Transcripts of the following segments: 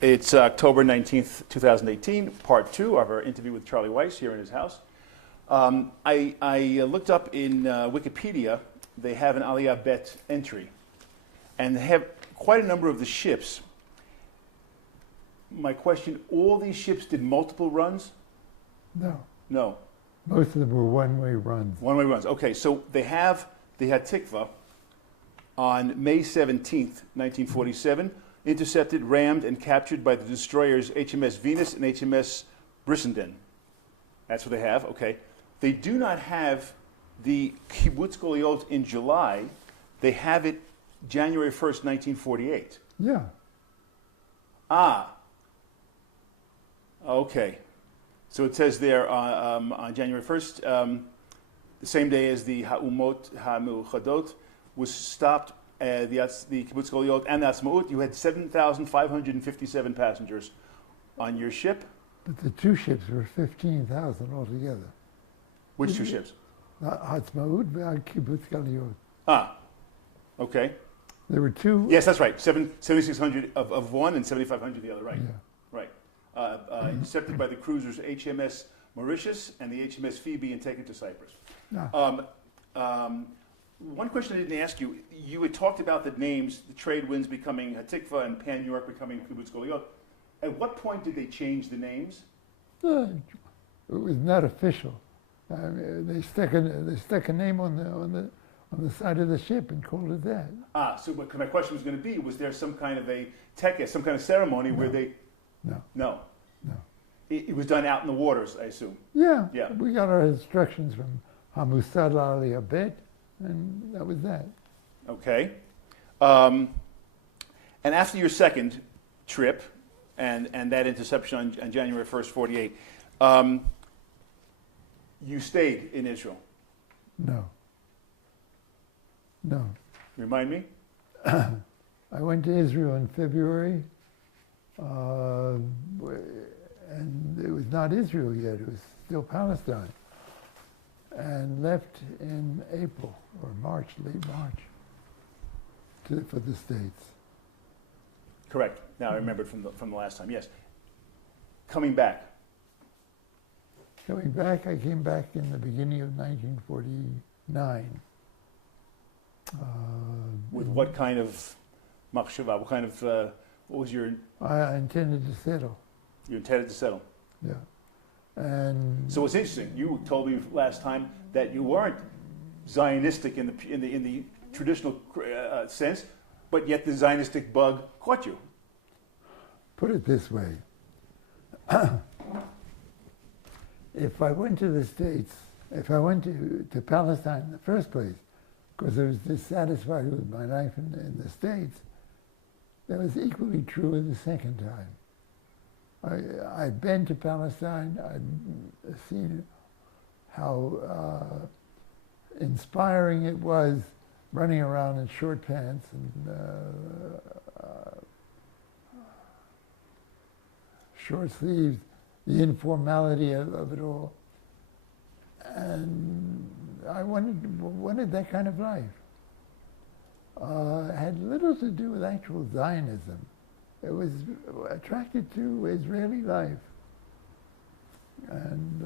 It's October 19th, 2018, part 2 of our interview with Charlie Weiss here in his house. I looked up in Wikipedia, they have an Aliyah Bet entry, and they have quite a number of the ships. My question, all these ships did multiple runs? No. No. Most of them were one-way runs. One-way runs. Okay, so they had Tikva on May 17th, 1947, intercepted, rammed, and captured by the destroyers HMS Venus and HMS Brissenden. That's what they have, okay. They do not have the Kibbutz Goliot in July. They have it January 1st, 1948. Yeah. Ah. Okay. So it says there on January 1st, the same day as the Ha'umot HaMeuchadot was stopped, the Kibbutz Goliot and the Atzmaut, you had 7,557 passengers on your ship. But the two ships were 15,000 altogether. Which two ships? Atzmaut and Kibbutz Goliot. Ah, okay. There were two. Yes, that's right. 7,600 of one and 7,500 the other, right. Yeah. Right. Intercepted by the cruisers HMS Mauritius and the HMS Phoebe and taken to Cyprus. No. One question I didn't ask you, you had talked about the names, the trade winds becoming Hatikva and Pan York becoming Kibbutz Goliot. At what point did they change the names? It was not official. I mean, they stuck a name on the side of the ship and called it that. Ah, so my question was going to be, was there some kind of a tekes, some kind of ceremony where they... No. No. No. It was done out in the waters, I assume. Yeah. Yeah. We got our instructions from Hamusad Aliyah Bet, and that was that. Okay. And after your second trip and that interception on January 1st, 48, you stayed in Israel. No. No. Remind me? I went to Israel in February, and it was not Israel yet, it was still Palestine, and left in April or March, late March, for the States. Correct. Now I remembered from the last time, yes. Coming back. Coming back, I came back in the beginning of 1949. With what kind of machshava? What kind of, what was your... I intended to settle. You intended to settle? Yeah. And so it's interesting. You told me last time that you weren't Zionistic in the traditional sense, but yet the Zionistic bug caught you. Put it this way. If I went to the States, if I went to Palestine in the first place, because I was dissatisfied with my life in the States, that was equally true of the second time. I'd been to Palestine, I'd seen how inspiring it was running around in short pants and short sleeves, the informality of it all. And I wanted that kind of life. It had little to do with actual Zionism. It was attracted to Israeli life. And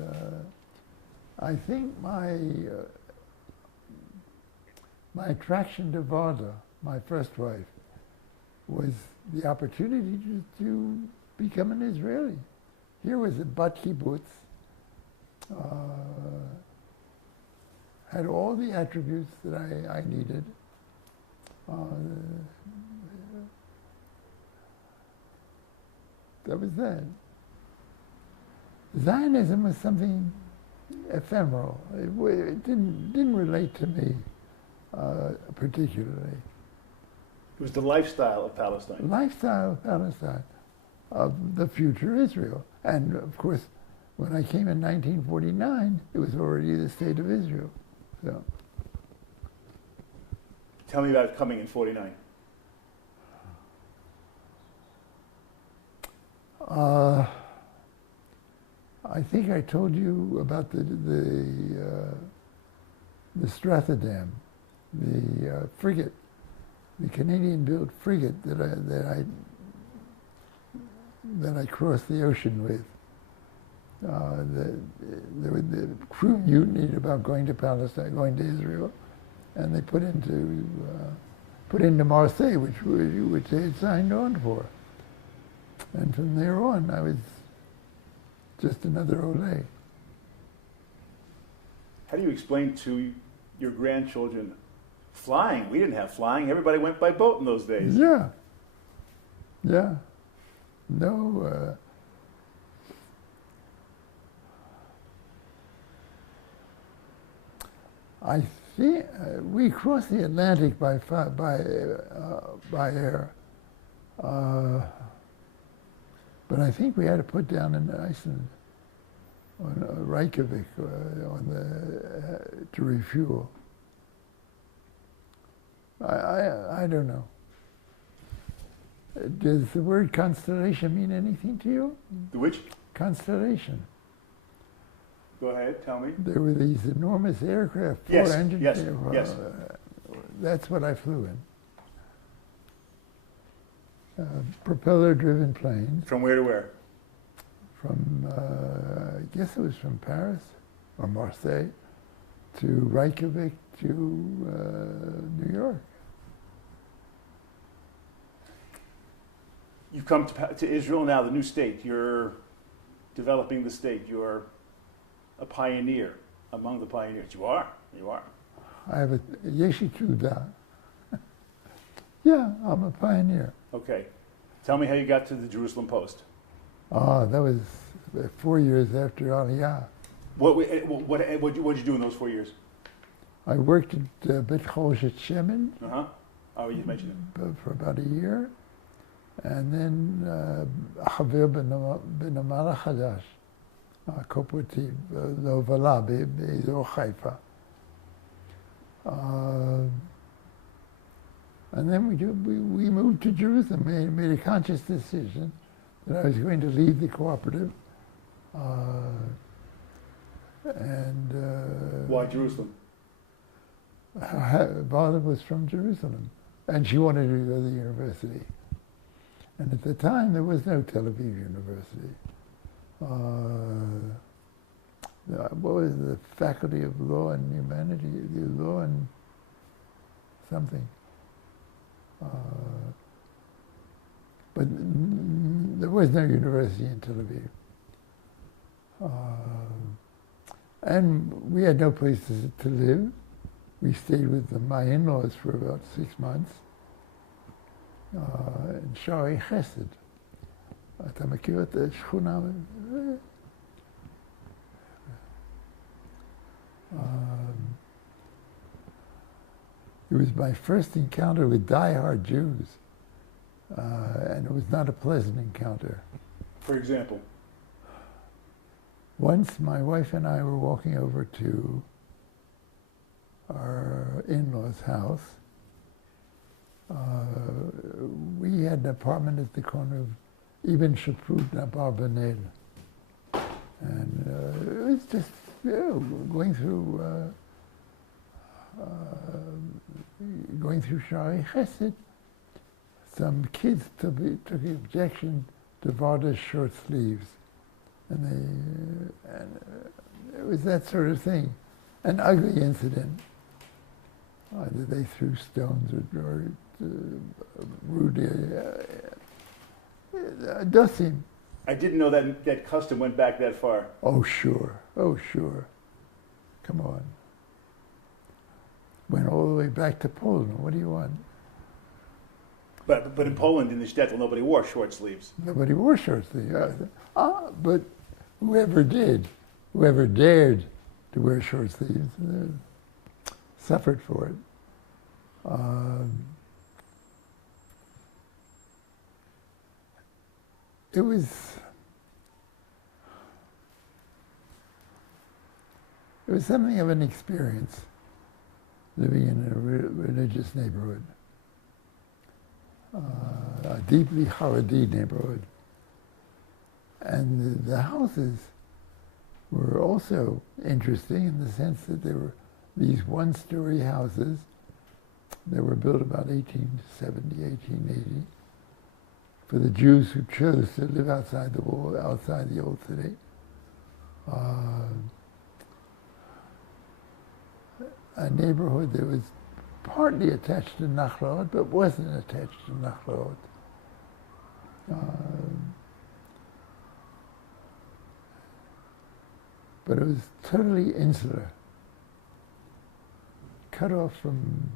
I think my attraction to Varda, my first wife, was the opportunity to become an Israeli. Here was a bat kibbutz, had all the attributes that I needed. That was that. Zionism was something ephemeral. It didn't relate to me particularly. It was the lifestyle of Palestine. Lifestyle of Palestine, of the future Israel. And of course, when I came in 1949, it was already the state of Israel. So. Tell me about coming in 49. I think I told you about the Strathodam, the frigate, the Canadian-built frigate that I that I crossed the ocean with. The crew mutinied about going to Palestine, going to Israel, and they put into Marseille, which they had signed on for. And from there on, I was just another Olay. How do you explain to your grandchildren flying? We didn't have flying. Everybody went by boat in those days. Yeah. Yeah. No. I think we crossed the Atlantic by air, but I think we had to put down in Iceland, on Reykjavik, to refuel. I don't know. Does the word constellation mean anything to you? The which? Constellation. Go ahead, tell me. There were these enormous aircraft, Yes, four-engine yes, aircraft. yes. That's what I flew in. Propeller-driven planes. From where to where? From, I guess it was from Paris or Marseille to Reykjavik to New York. You've come to Israel now, the new state. You're developing the state. You're a pioneer among the pioneers. You are. You are. I have a Yeshi Tuda. Yeah, I'm a pioneer. Okay. Tell me how you got to the Jerusalem Post. That was 4 years after Aliyah. What did you do in those 4 years? I worked at Bet Choshet Shemen. Uh-huh. Oh, you mentioned it. For about a year. And then Chaver בנמל החדש, הקואופרטיב, להובלה באזור חיפה. And then we moved to Jerusalem, made a conscious decision that I was going to leave the cooperative. Why Jerusalem? Bala was from Jerusalem, and she wanted to go to the university. And at the time, there was no Tel Aviv University. What was the Faculty of Law and Humanity, Law and something. But there was no university in Tel Aviv. And we had no place to live. We stayed with my in-laws for about 6 months. in שערי חסד. אתה מכיר את השכונה? It was my first encounter with die-hard Jews, and it was not a pleasant encounter. For example? Once my wife and I were walking over to our in-laws' house. We had an apartment at the corner of Ibn Shaprut Nabar-Banel. And it was just going through Shari Chesed. Some kids took objection to Varda's short sleeves. And it was that sort of thing. An ugly incident. Either they threw stones or rude dosim. I didn't know that custom went back that far. Oh, sure. Oh, sure. Come on. Went all the way back to Poland. What do you want? But in Poland, in the shtetl, nobody wore short sleeves. Nobody wore short sleeves. But whoever dared to wear short sleeves, suffered for it. It was something of an experience living in a religious neighborhood, a deeply Haredi neighborhood. And the houses were also interesting in the sense that they were these one-story houses. They were built about 1870, 1880. for the Jews who chose to live outside the wall, outside the old city. A neighborhood that was partly attached to Nachlaot, but wasn't attached to Nachlaot. But it was totally insular, cut off from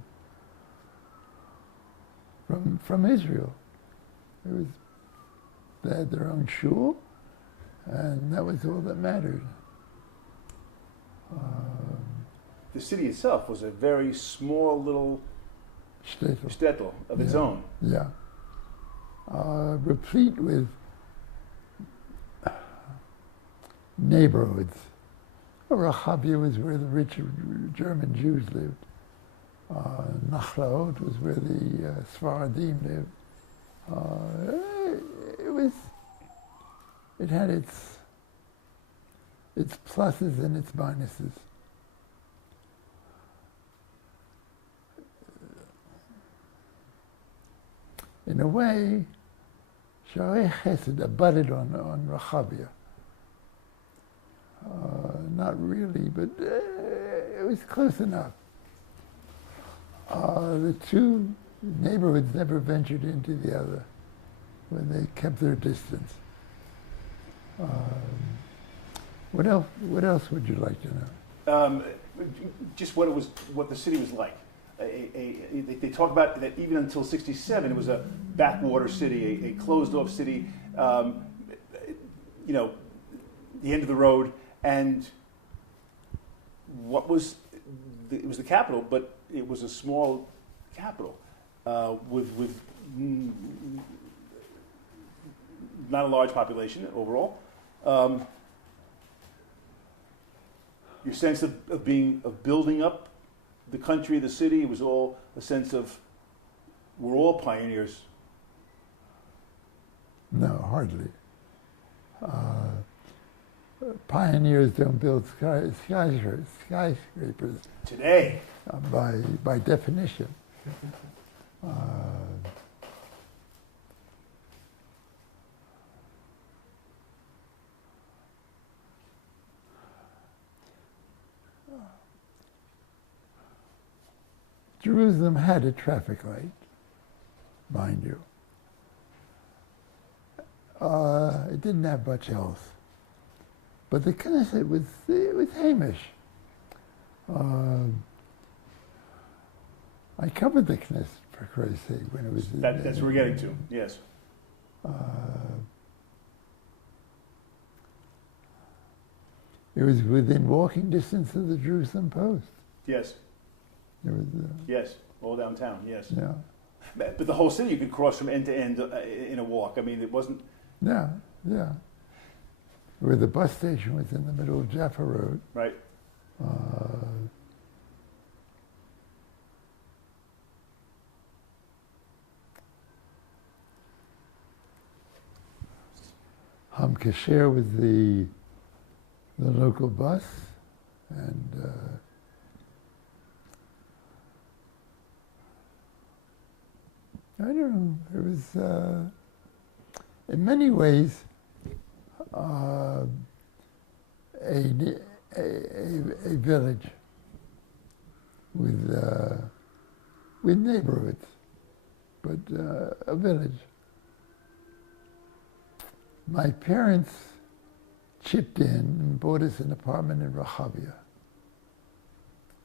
Israel. It was, they had their own shul, and that was all that mattered. The city itself was a very small little shtetl of its own. Yeah. Replete with neighborhoods. Rehavia was where the rich German Jews lived. Nachlaot was where the Sfaradim lived. It had its pluses and its minuses. In a way, Sharei Chesed abutted on Rehavia. Not really, but it was close enough. The two neighborhoods never ventured into the other when they kept their distance. What else would you like to know? Just what the city was like. They talk about that even until '67, it was a backwater city, a closed-off city. You know, the end of the road, and it was the capital, but it was a small capital with not a large population overall. Your sense of building up the country, the city, it was all a sense of we're all pioneers. No, hardly. Pioneers don't build skyscrapers Today. By definition. Jerusalem had a traffic light, mind you. It didn't have much else. But the Knesset was Hamish. I covered the Knesset, for Christ's sake, when it was... That's what we're getting to, yes. It was within walking distance of the Jerusalem Post. Yes. It was, yes, all downtown, yes. Yeah. But the whole city you could cross from end to end in a walk. I mean, it wasn't... Yeah, yeah. Where the bus station was in the middle of Jaffa Road. Right. Ham Kasher was the local bus, and I don't know, it was, in many ways, a village with neighborhoods, but a village. My parents chipped in and bought us an apartment in Rehavia,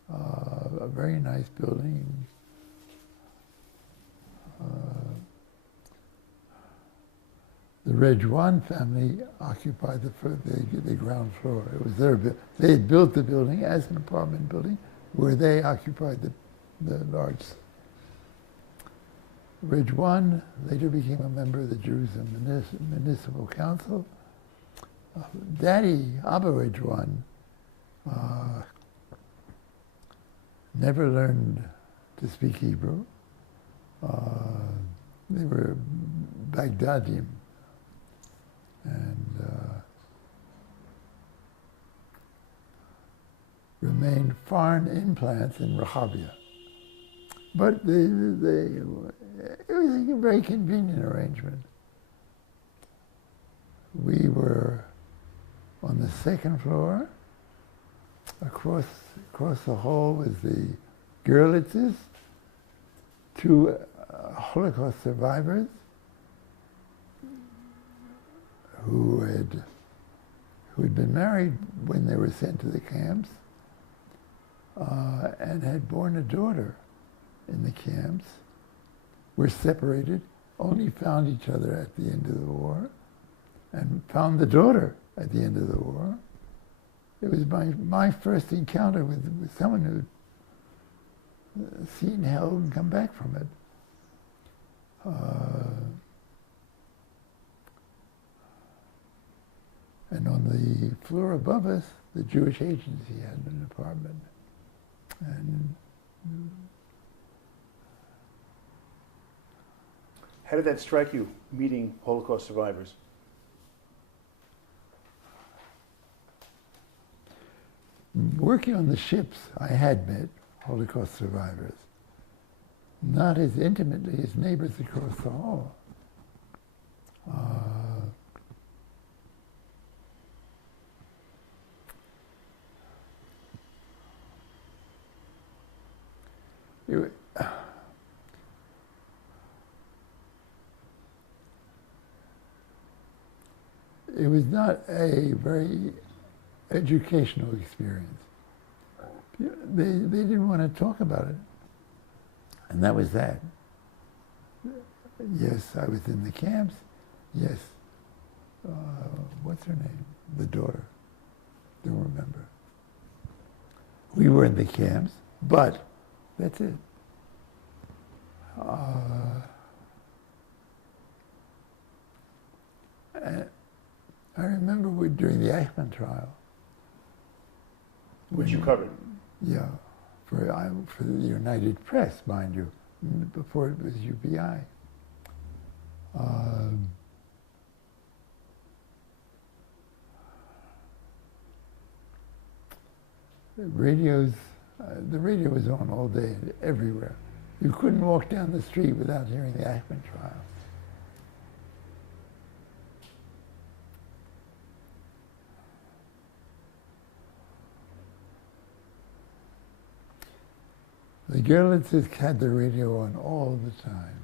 a very nice building. The Rejwan family occupied the ground floor. It was their they had built the building as an apartment building, where they occupied the large. Rejwan later became a member of the Jerusalem Municipal Council. Daddy, Abba Rejwan, never learned to speak Hebrew. They were Baghdadian, and remained foreign implants in Rehavia. But it was a very convenient arrangement. second floor. Across the hall was the Görlitzes, two Holocaust survivors who had been married when they were sent to the camps and had born a daughter in the camps, were separated, only found each other at the end of the war, and found the daughter at the end of the war. It was my first encounter with someone who'd seen hell and come back from it. And on the floor above us, the Jewish agency had an apartment. And how did that strike you, meeting Holocaust survivors? Working on the ships, I had met Holocaust survivors, not as intimately as neighbors across the hall. It was not a very educational experience. They didn't want to talk about it. And that was that. Yes, I was in the camps. Yes. What's her name? The daughter. Don't remember. We were in the camps, but that's it. I remember during the Eitan trial. Which you covered? Yeah, for the United Press, mind you, before it was UPI. The radio was on all day, everywhere. You couldn't walk down the street without hearing the Eitan trial. The Görlitzes had the radio on all the time.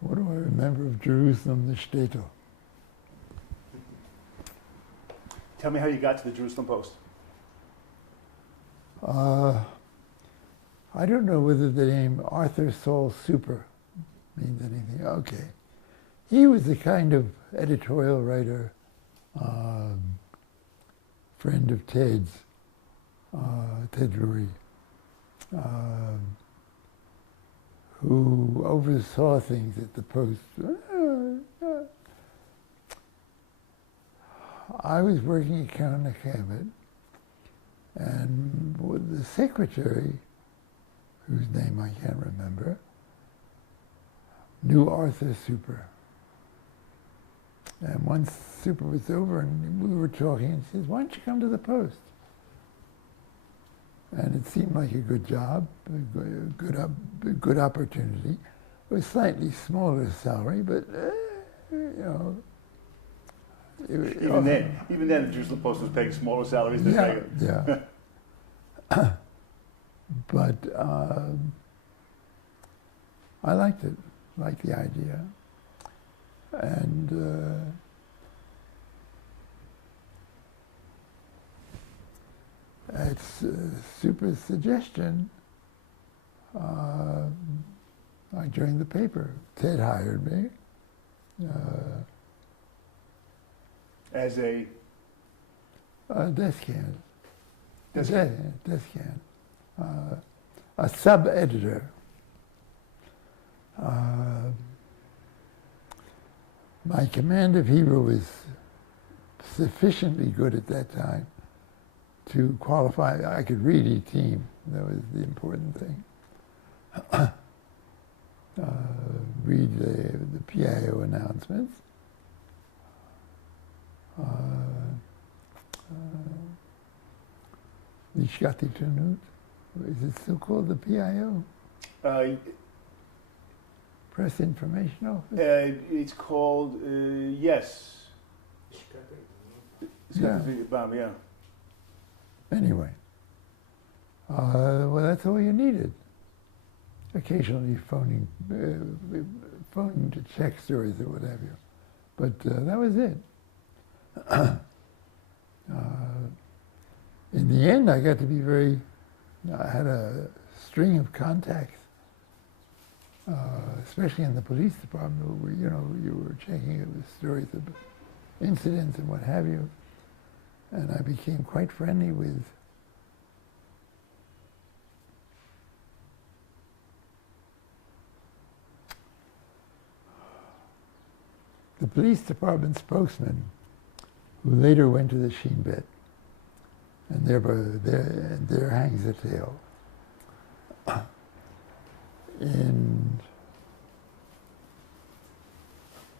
What do I remember of Jerusalem, the Shtetl? Tell me how you got to the Jerusalem Post. I don't know whether the name Arthur Saul Super means anything. Okay. He was the kind of editorial writer, friend of Ted's, Ted Drury, who oversaw things at the Post. I was working at Counter Cabot, and the secretary, whose name I can't remember, knew Arthur Super. And once Super was over and we were talking, and he says, why don't you come to the Post? And it seemed like a good job, a good opportunity. It was slightly smaller salary, but, you know. Even then, the Jerusalem Post was paying smaller salaries than bigger. Yeah. But I liked it. Like the idea, and at Super's suggestion, I joined the paper. Ted hired me. As a? Desk hand. Desk hand. A sub-editor. My command of Hebrew was sufficiently good at that time to qualify. I could read Eitan. That was the important thing. Read the PIO announcements. לשכת עיתונות? Is it still called the PIO? Press Information Office? It's called, yes. Yeah. Yeah. Anyway, well, that's all you needed. Occasionally phoning to check stories or what have you. But that was it. In the end, I got to be I had a string of contacts, especially in the police department, where, you were checking the stories of incidents and what have you. And I became quite friendly with the police department spokesman, who later went to the Shin Bet. And there hangs the tale. In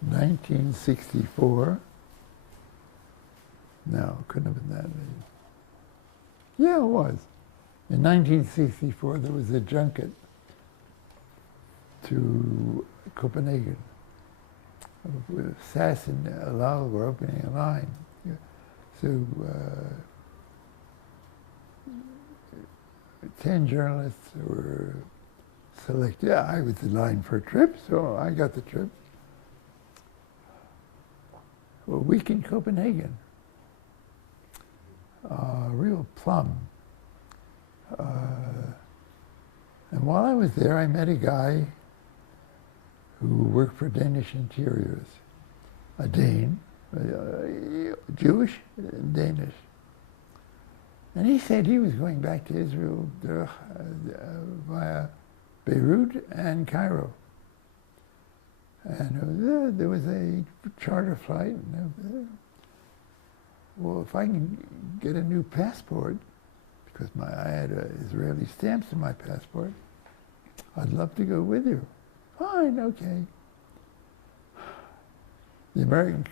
1964, no, it couldn't have been that late. Yeah, it was. In 1964, there was a junket to Copenhagen. With Sass and Alal were opening a line. So 10 journalists were selected. Yeah, I was in line for a trip, so I got the trip. A week in Copenhagen. Real plum. And while I was there, I met a guy who worked for Danish Interiors, a Dane, Jewish, Danish. And he said he was going back to Israel via Beirut and Cairo. And there was a charter flight. Well, if I can get a new passport, because I had Israeli stamps in my passport, I'd love to go with you. Fine, okay. The American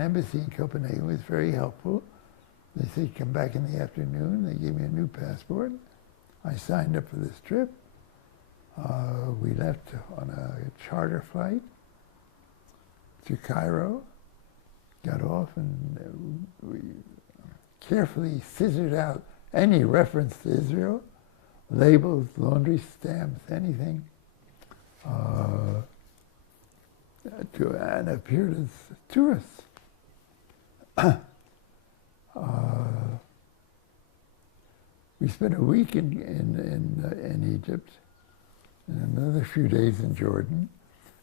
Embassy in Copenhagen was very helpful. They said, come back in the afternoon. They gave me a new passport. I signed up for this trip. We left on a charter flight to Cairo, got off, and we carefully scissored out any reference to Israel, labels, laundry stamps, anything, and appeared as tourists. We spent a week in Egypt, and another few days in Jordan,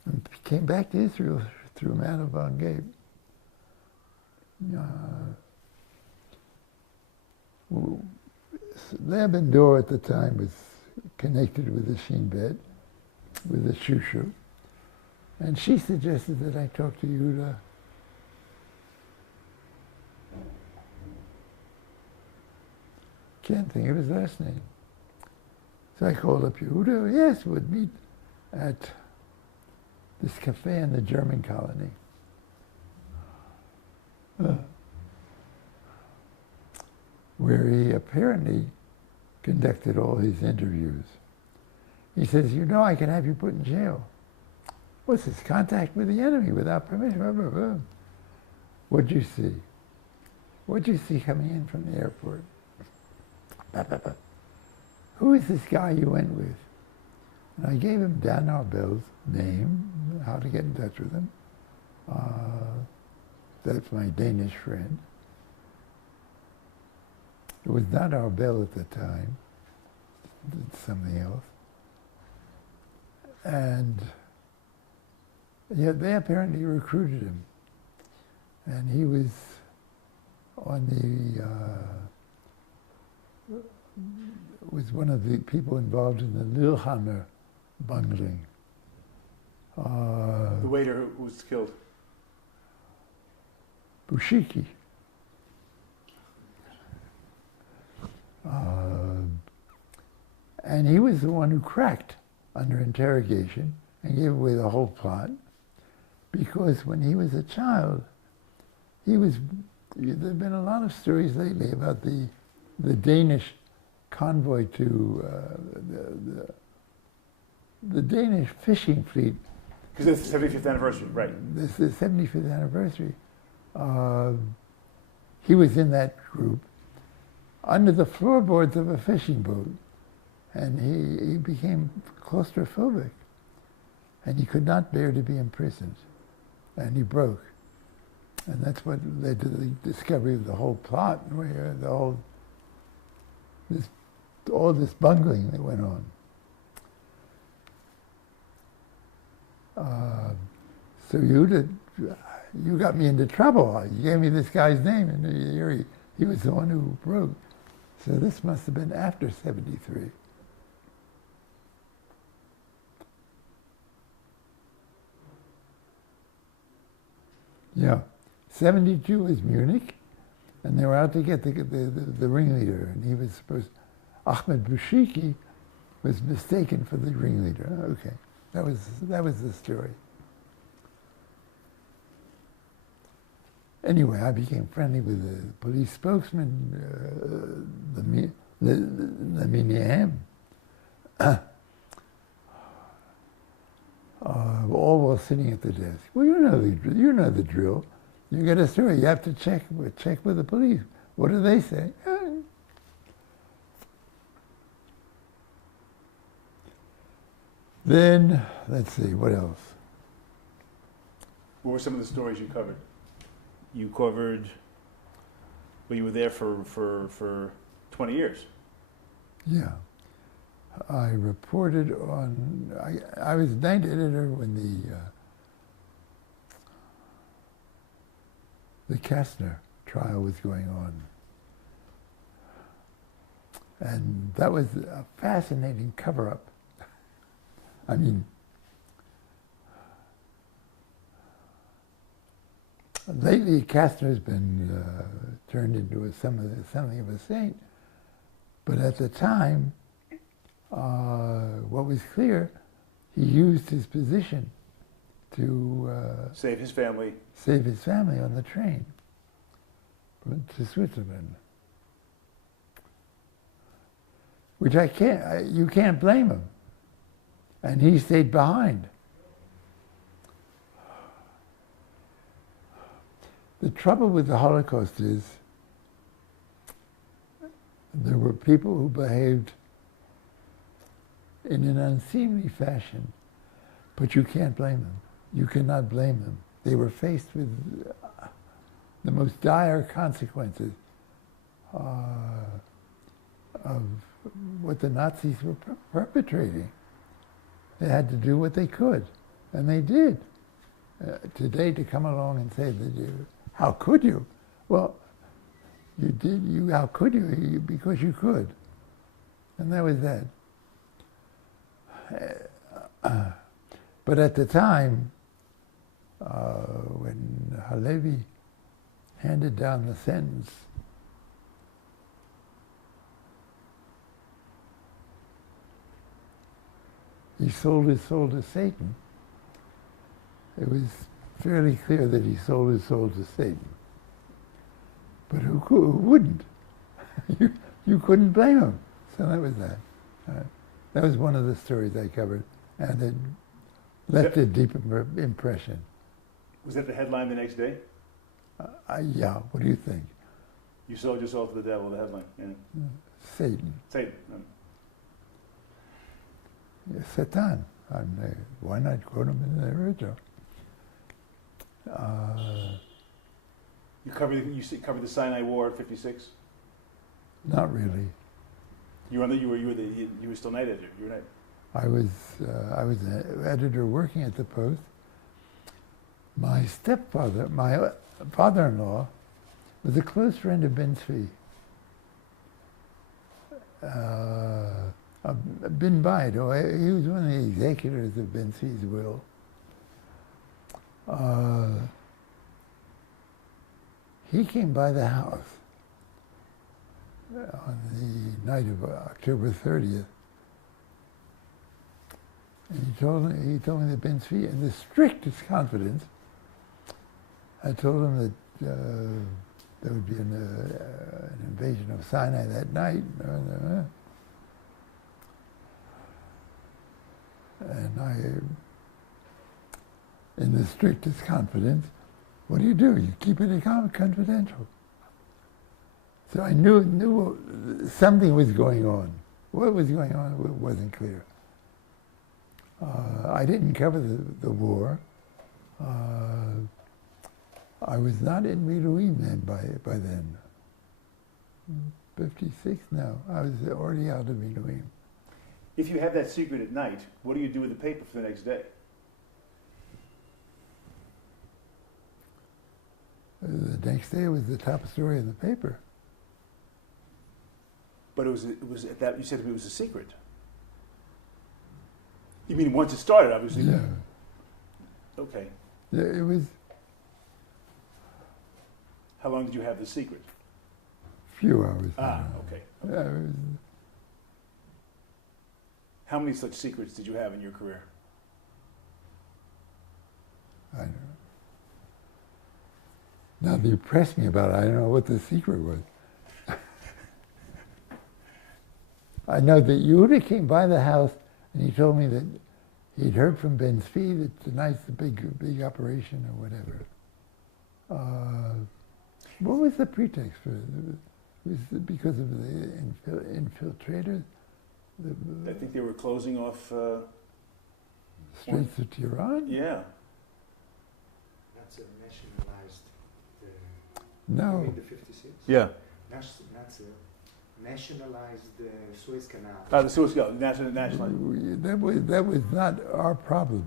and came back to Israel through Manavon Gate. Laban Dor at the time was connected with the Shin Bet, with the Shushu, and she suggested that I talk to Yehuda. Can't think of his last name. So I called up Yehuda. Yes, we'd meet at this cafe in the German colony. Where he apparently conducted all his interviews. He says, I can have you put in jail. What's this, contact with the enemy without permission? Blah, blah, blah. What'd you see? What'd you see coming in from the airport? Blah, blah, blah. Who is this guy you went with? And I gave him Dan Arbel's name, how to get in touch with him. That's my Danish friend. It was not Arbel at the time. It's something else. And they apparently recruited him. And he was on was one of the people involved in the Lillehammer bungling. The waiter who was killed. Bushiki. And he was the one who cracked under interrogation and gave away the whole plot, because when he was a child, there have been a lot of stories lately about the the Danish convoy to the Danish fishing fleet. Because it's the 75th anniversary, right? This is the 75th anniversary. He was in that group under the floorboards of a fishing boat, and he became claustrophobic, and he could not bear to be imprisoned, and he broke. And that's what led to the discovery of the whole plot, where all this bungling that went on. So you got me into trouble. You gave me this guy's name, and he was the one who broke. So this must have been after 73. Yeah. 72 was Munich, and they were out to get the ringleader, and he was supposed, Ahmed Bouchiki was mistaken for the ringleader. Okay, that was the story. Anyway, I became friendly with the police spokesman, the Miniam, all while sitting at the desk. Well, you know the drill. You get a story, you have to check with the police. What do they say? Then, let's see, what else? What were some of the stories you covered? You covered, well, you were there for 20 years. Yeah. I reported on, I was night editor when the Kastner trial was going on. And that was a fascinating cover-up. I mean, lately Kastner's been turned into something of a saint, but at the time, what was clear, he used his position to save his family on the train to Switzerland, which you can't blame him, and he stayed behind. The trouble with the Holocaust is there were people who behaved in an unseemly fashion, but you can't blame them. You cannot blame them. They were faced with the most dire consequences of what the Nazis were perpetrating. They had to do what they could, and they did. Today, to come along and say that how could you? Well, you did. How could you? Because you could, and that was that. But at the time, when Halevi handed down the sentence, he sold his soul to Satan. It was fairly clear that he sold his soul to Satan. But who wouldn't? You couldn't blame him. So that was that. That was one of the stories I covered, and it left a deep impression. Was that the headline the next day? Yeah, what do you think? You sold your soul to the devil, the headline. Yeah. Satan. Satan. Yeah, Satan. Why not quote him in the original? You covered the Sinai War in '56? Not really. You were still night editor. You were night. I was an editor working at the Post. My stepfather, my father-in-law, was a close friend of Ben Tzvi. Ben Beit, he was one of the executors of Ben Tzvi's will. He came by the house on the night of October 30th, and he told me that Ben Tzvi, in the strictest confidence, had told him that there would be an invasion of Sinai that night. And I, in the strictest confidence, what do? You keep it confidential. So I knew something was going on. What was going on wasn't clear. I didn't cover the war. I was not in Miluim then by then. 56 now. I was already out of Miluim. If you have that secret at night, what do you do with the paper for the next day? The next day was the top story in the paper. But it was at that, you said to me it was a secret. You mean once it started, obviously? Yeah. Okay. Yeah, it was. How long did you have the secret? Few hours. Okay. Yeah, it was. How many such secrets did you have in your career? I don't know. Now that you press me about it, I don't know what the secret was. I know that Yehuda came by the house and he told me that he'd heard from Ben Zvi that tonight's the big operation or whatever. What was the pretext for it? Was it because of the infiltrators? I think they were closing off... Straits of Tehran? Yeah. That's a nationalized... No. In the 56? Yeah. That's a nationalized Suez Canal. The Suez Canal, national. That was not our problem.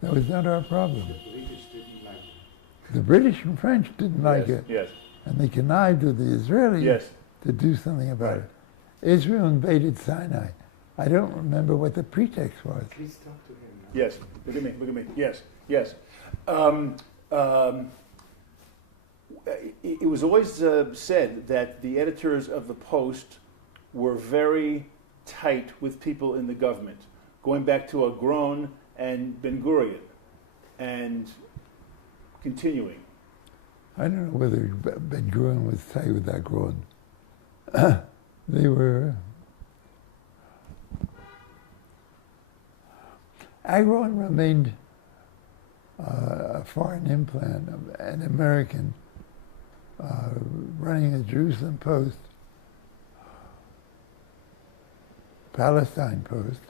That was not our problem. The British didn't like it. The British and French didn't like it. Yes. And they connived with the Israelis to do something about it. Israel invaded Sinai. I don't remember what the pretext was. Please talk to him now. Yes. Look at me. Yes. It was always said that the editors of the Post were very tight with people in the government, going back to Agron and Ben Gurion, and continuing. I don't know whether Ben Gurion was tight with Agron. They were... Agron remained a foreign implant, an American, running the Jerusalem Post, Palestine Post.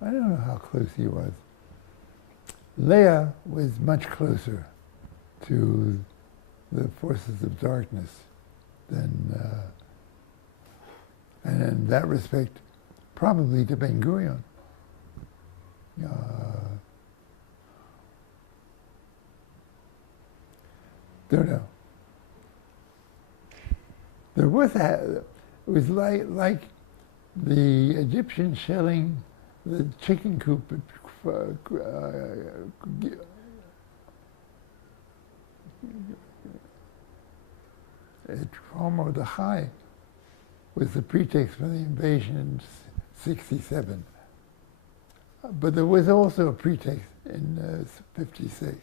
I don't know how close he was. Leah was much closer to the forces of darkness than, and in that respect, probably to Ben Gurion. Don't know. There was it was like the Egyptians shelling the chicken coop at Mordechai was the pretext for the invasion in 67. But there was also a pretext in 56,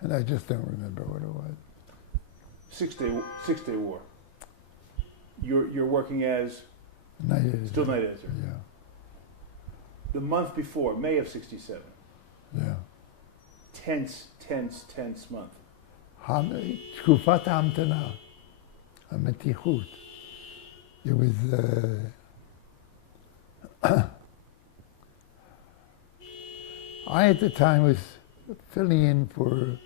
and I just don't remember what it was. Six-day war. You're working as Night editor. Still night editor. Yeah. The month before, May of 67. Yeah. Tense month. תקופת ההמתנה, המתיחות. It was I at the time was filling in for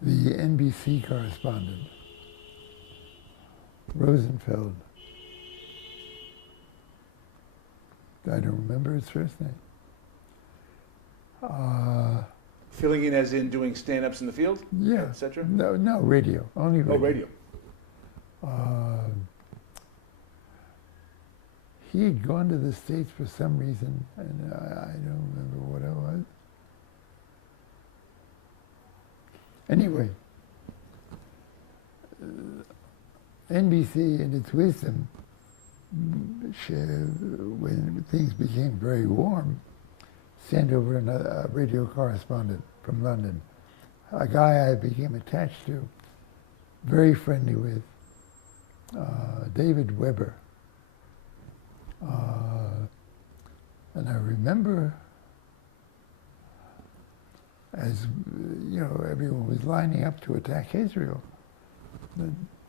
the NBC correspondent, Rosenfeld. I don't remember his first name. Filling in as in doing stand-ups in the field? Yeah. Etc.? No, radio. Only radio. Oh, radio. He had gone to the States for some reason, and I don't remember what it was. Anyway, NBC, in its wisdom, when things became very warm, sent over a radio correspondent from London, a guy I became attached to, very friendly with, David Weber. And I remember, as you know, everyone was lining up to attack Israel,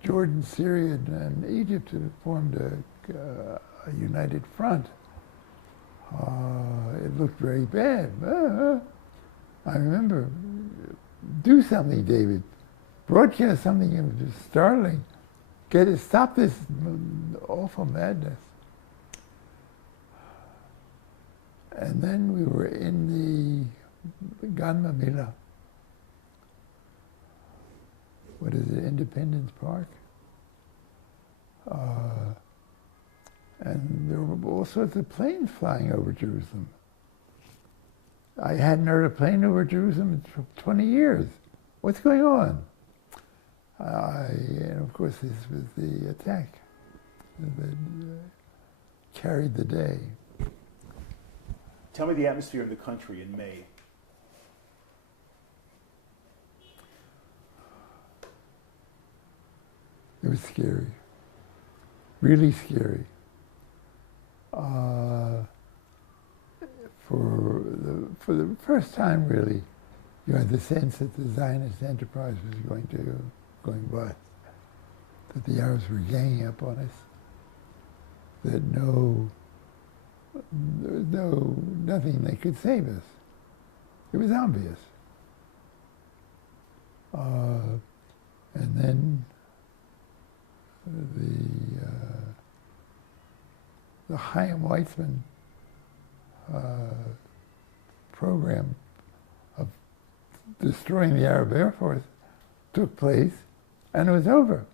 Jordan, Syria, and Egypt had formed a united front. It looked very bad. I remember, do something, David. Broadcast something startling. Stop this awful madness. And then we were in the Gan Mamila. What is it, Independence Park? And there were all sorts of planes flying over Jerusalem. I hadn't heard a plane over Jerusalem in 20 years. What's going on? And of course, this was the attack that carried the day. Tell me the atmosphere of the country in May. It was scary, really scary. For the first time, really, you had the sense that the Zionist enterprise was going bust, that the Arabs were ganging up on us, that there was nothing they could save us. It was obvious. And then the Chaim Weizmann program of destroying the Arab Air Force took place, and it was over.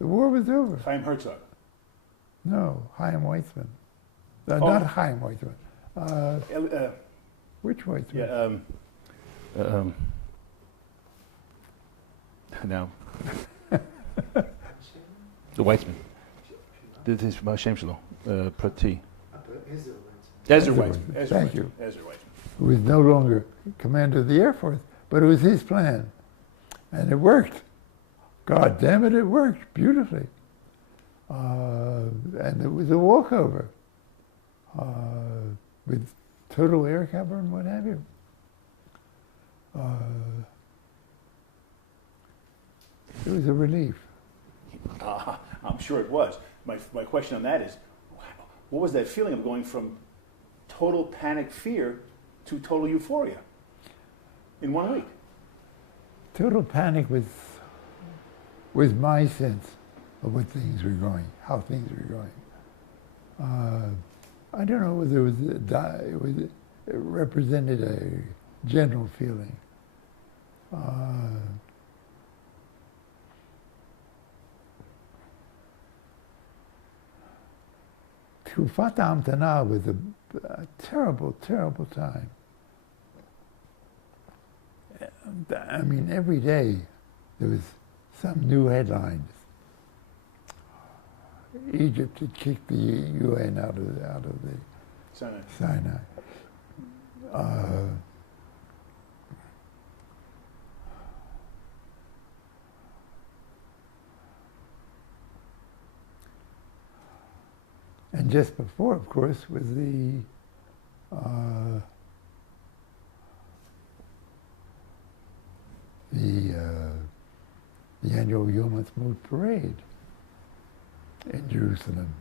The war was over. Chaim Herzog. No, Chaim Weizmann. Not Chaim Weizmann. Which Weizmann? Yeah. Now. The Weizmann. Dit is Hashem Shalom. Prati. Ezra Weizmann. Thank you. Ezra Weizmann. Who was no longer commander of the Air Force, but it was his plan. And it worked. God damn it, it worked beautifully. And it was a walkover with total air cover and what have you. It was a relief. I'm sure it was. My question on that is, what was that feeling of going from total panic fear to total euphoria in 1 week? Total panic was my sense of what things were going, how things were going. I don't know whether it represented a general feeling. Tufat Amtana was a terrible, terrible time. I mean, every day there was some new headlines. Egypt had kicked the UN out of the Sinai. And just before, of course, was the annual Yom Ha'atzmaut parade in Jerusalem,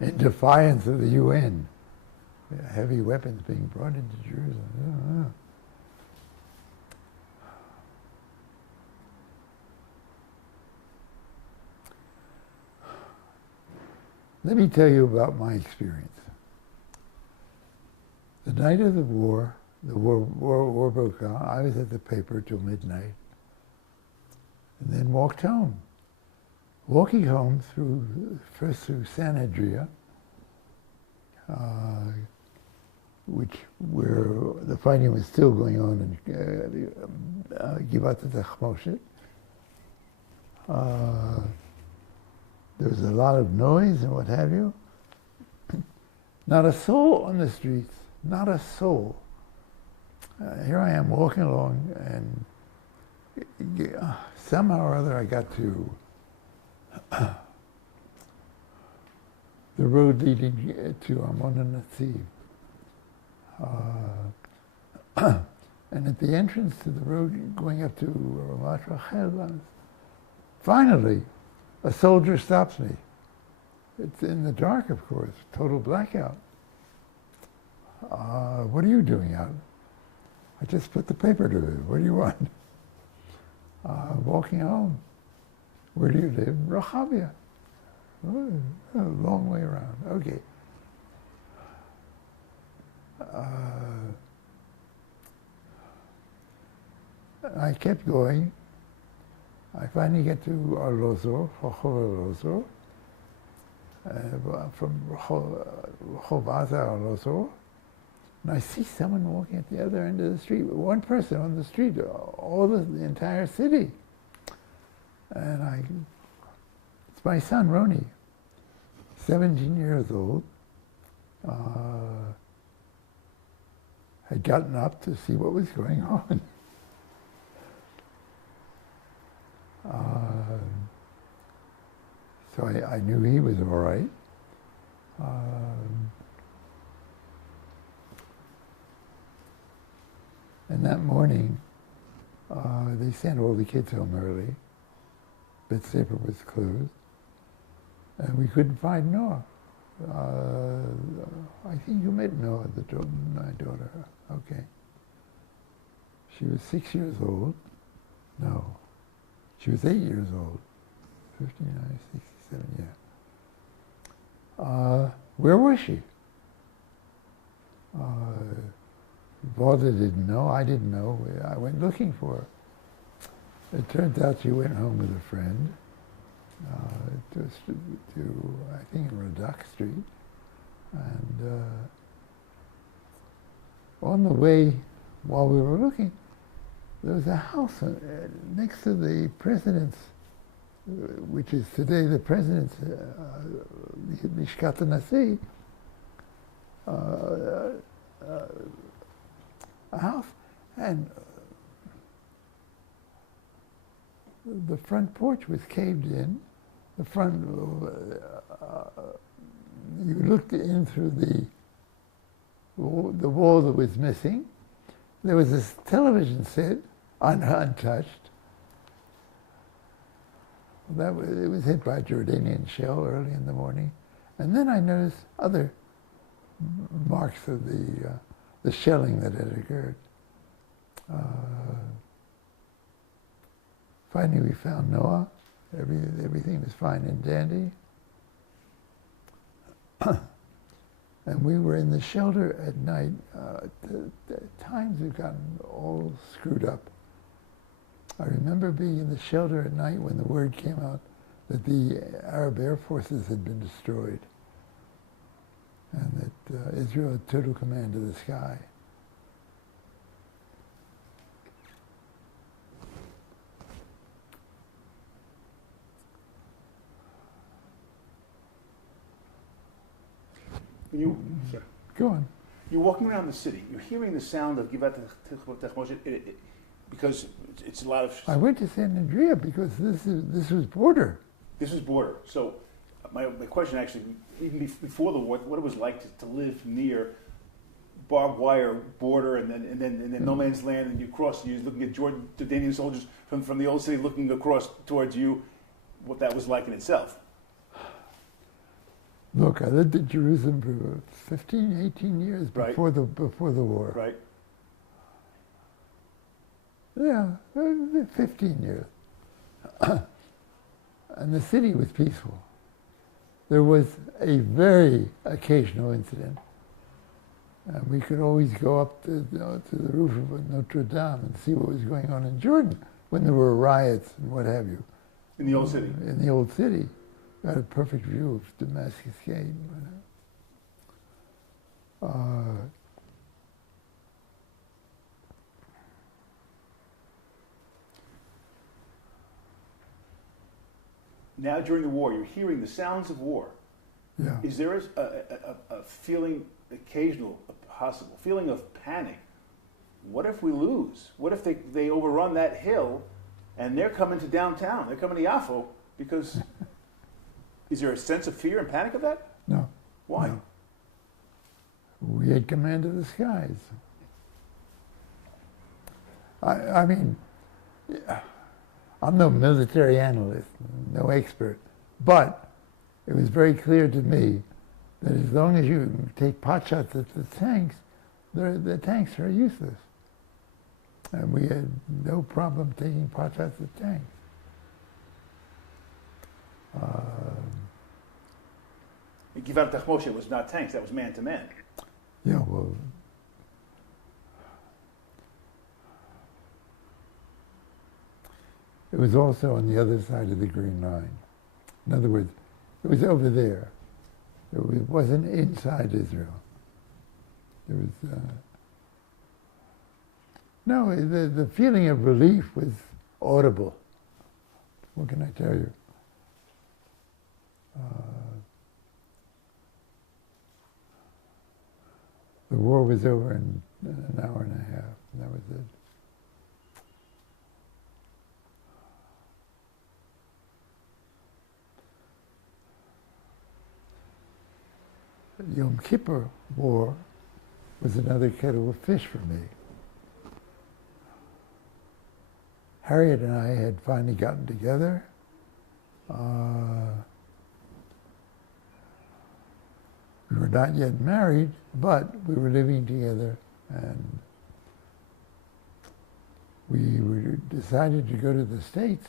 in defiance of the UN. Heavy weapons being brought into Jerusalem. Let me tell you about my experience. The night of the war broke out. I was at the paper till midnight, and then walked home. Walking home first through Sanhedria, where the fighting was still going on in Givat Tachmoshet. There was a lot of noise and what have you. Not a soul on the streets, not a soul. Here I am walking along, and somehow or other I got to the road leading to Amon Nativ. And at the entrance to the road going up to Ramat Rachel, finally, a soldier stops me. It's in the dark, of course, total blackout. What are you doing out? I just put the paper to it. What do you want? Walking home. Where do you live? Rehavia. Oh, a long way around. Okay. I kept going. I finally get to Arlozor, Rehov Arlozor, from Rehov Aza Arlozor, and I see someone walking at the other end of the street. One person on the street, the entire city. And it's my son, Roni, 17 years old, had gotten up to see what was going on. So I knew he was all right. And that morning, they sent all the kids home early. Wetzler was closed. And we couldn't find Noah. I think you met Noah, my daughter. Okay. She was 6 years old. No. She was 8 years old. 59, 67, yeah. Where was she? Father didn't know. I didn't know. I went looking for her. It turns out she went home with a friend to I think, Radak Street. And on the way, while we were looking, there was a house next to the president's, which is today the president's Mishkat Nasi, a house, and the front porch was caved in. The front, you looked in through the wall that was missing. There was this television set, untouched. It was hit by a Jordanian shell early in the morning. And then I noticed other marks of the shelling that had occurred. Finally, we found Noah. Everything was fine and dandy. And we were in the shelter at night. The times have gotten all screwed up. I remember being in the shelter at night when the word came out that the Arab Air Forces had been destroyed and that Israel had total command of the sky. Go on. You're walking around the city. You're hearing the sound of Givat Techmoshet because it's a lot of. I went to San Andrea because this was border. This was border. So my question actually, even before the war, what it was like to live near barbed wire border and then no man's land, and you cross. You're looking at Jordanian soldiers from the old city looking across towards you. What that was like in itself. Look, I lived in Jerusalem for 15, 18 years before the war. Right. Yeah, 15 years. And the city was peaceful. There was a very occasional incident. And we could always go up to the roof of Notre Dame and see what was going on in Jordan when there were riots and what have you. In the old city? In the old city. We had a perfect view of Damascus Gate. Now during the war, you're hearing the sounds of war. Yeah. Is there a feeling, occasional, possible feeling of panic. What if we lose? What if they overrun that hill and they're coming to downtown? They're coming to Yafo because is there a sense of fear and panic of that? No. Why? No. We had command of the skies. I mean, I'm no military analyst, no expert, but it was very clear to me that as long as you take pot shots at the tanks, the tanks are useless. And we had no problem taking pot shots at tanks. Givat Tachmoshe was not tanks, that was man to man. Yeah, well, it was also on the other side of the Green Line. In other words, it was over there. It wasn't inside Israel. There was, no, the feeling of relief was audible. What can I tell you? The war was over in an hour and a half, and that was it. Yom Kippur War was another kettle of fish for me. Harriet and I had finally gotten together. We were not yet married, but we were living together, and we decided to go to the States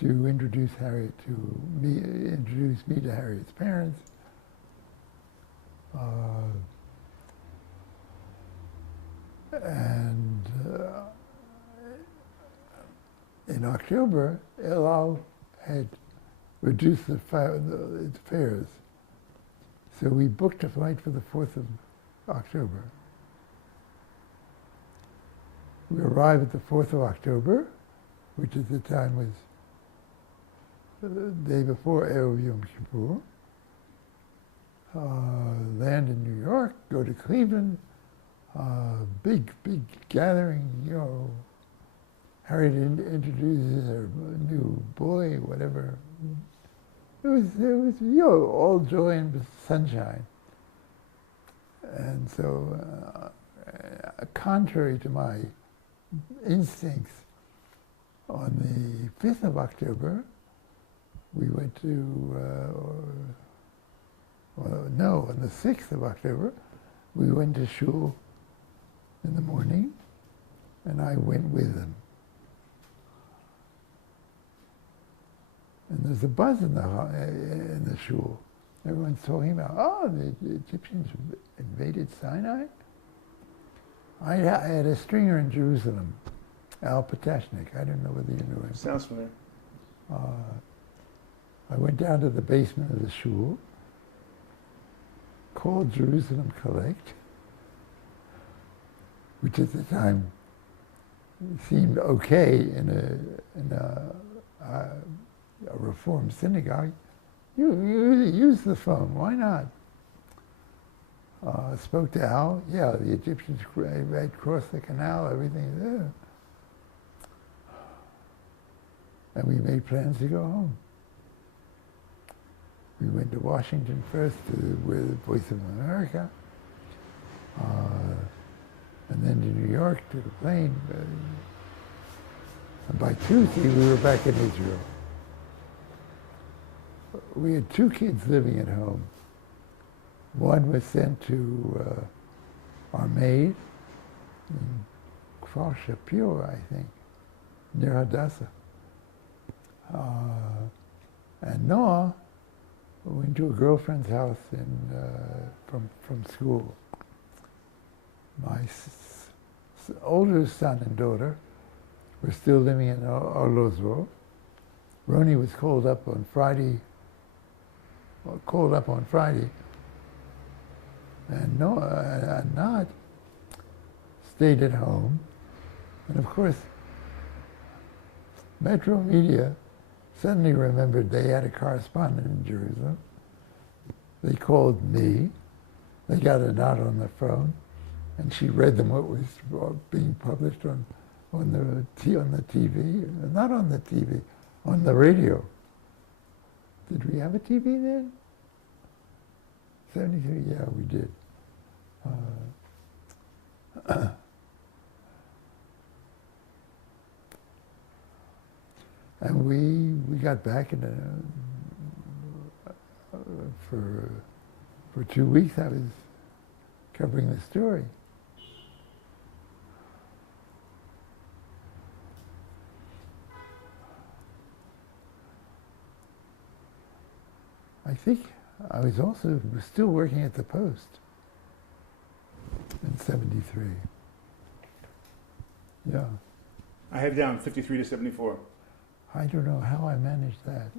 to introduce Harriet to me, introduce me to Harriet's parents. In October, El Al had reduced its fares. So we booked a flight for the 4th of October. We arrived at the 4th of October, which at the time was the day before Erev Yom Kippur. Land in New York, go to Cleveland, big you know. Harriet introduces her new boy, whatever. It was, you know, all joy and sunshine. And so, contrary to my instincts, on the 5th of October, we went to, on the 6th of October, we went to shul in the morning, and I went with them. And there's a buzz in the shul. Everyone's talking about, oh, the Egyptians invaded Sinai. I had a stringer in Jerusalem, Al Patashnik. I don't know whether you knew him. Sounds familiar. I went down to the basement of the shul, called Jerusalem Collect, which at the time seemed okay in a Reform synagogue. You use the phone, why not? Spoke to Al, yeah, the Egyptians had crossed the canal, everything there. And we made plans to go home. We went to Washington first, where the Voice of America, and then to New York, to the plane. And by Tuesday, we were back in Israel. We had 2 kids living at home. One was sent to our maid in Kfar Shapiro, I think, near Hadassah. And Noah went to a girlfriend's house from school. My older son and daughter were still living in Arlosville. Roni was called up on Friday, and Noah and Nat stayed at home. And of course, Metro Media suddenly remembered they had a correspondent in Jerusalem. They called me, they got a note on the phone, and she read them what was being published on the TV, not on the TV, on the radio. Did we have a TV then? 73, yeah, we did. And we got back in for 2 weeks. I was covering the story. I think I was still working at the Post in 73. Yeah. I have down 53 to 74. I don't know how I managed that.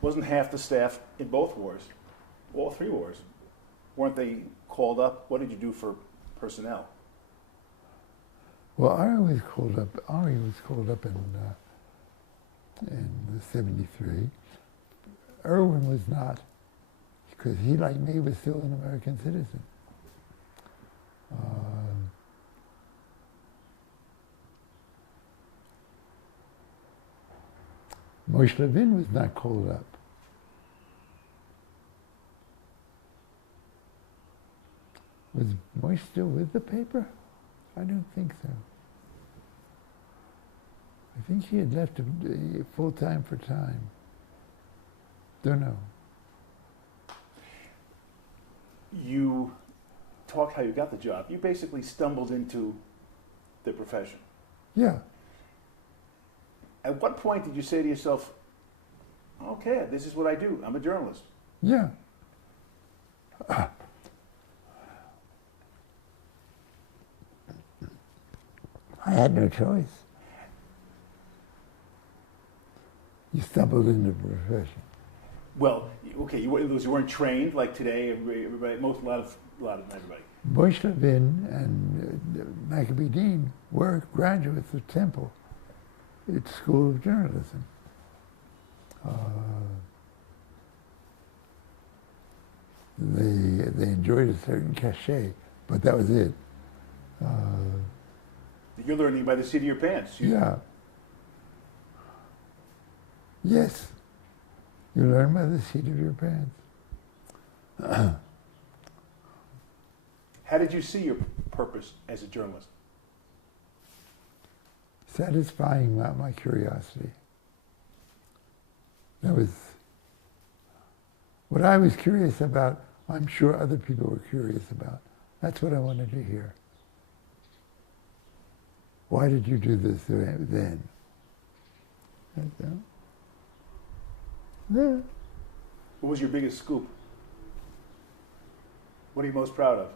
Wasn't half the staff in both wars, all three wars, weren't they called up? What did you do for personnel? Well, Ari was called up in the 73. Irwin was not, because he, like me, was still an American citizen. Moshe Levin was not called up. Was Moshe still with the paper? I don't think so. I think he had left full-time for Time. Don't know. You talk how you got the job. You basically stumbled into the profession. Yeah. At what point did you say to yourself, okay, this is what I do. I'm a journalist. Yeah. I had no choice. You stumbled into the profession. Well, okay, you weren't trained like today. Everybody, a lot of everybody. Moshe Levin and Maccabee Dean were graduates of Temple. It's School of Journalism. They enjoyed a certain cachet, but that was it. You're learning by the seat of your pants. Yeah. Yes. You learn by the seat of your pants. How did you see your purpose as a journalist? Satisfying my curiosity. That was what I was curious about. I'm sure other people were curious about. That's what I wanted to hear. Why did you do this then? Yeah. What was your biggest scoop? What are you most proud of?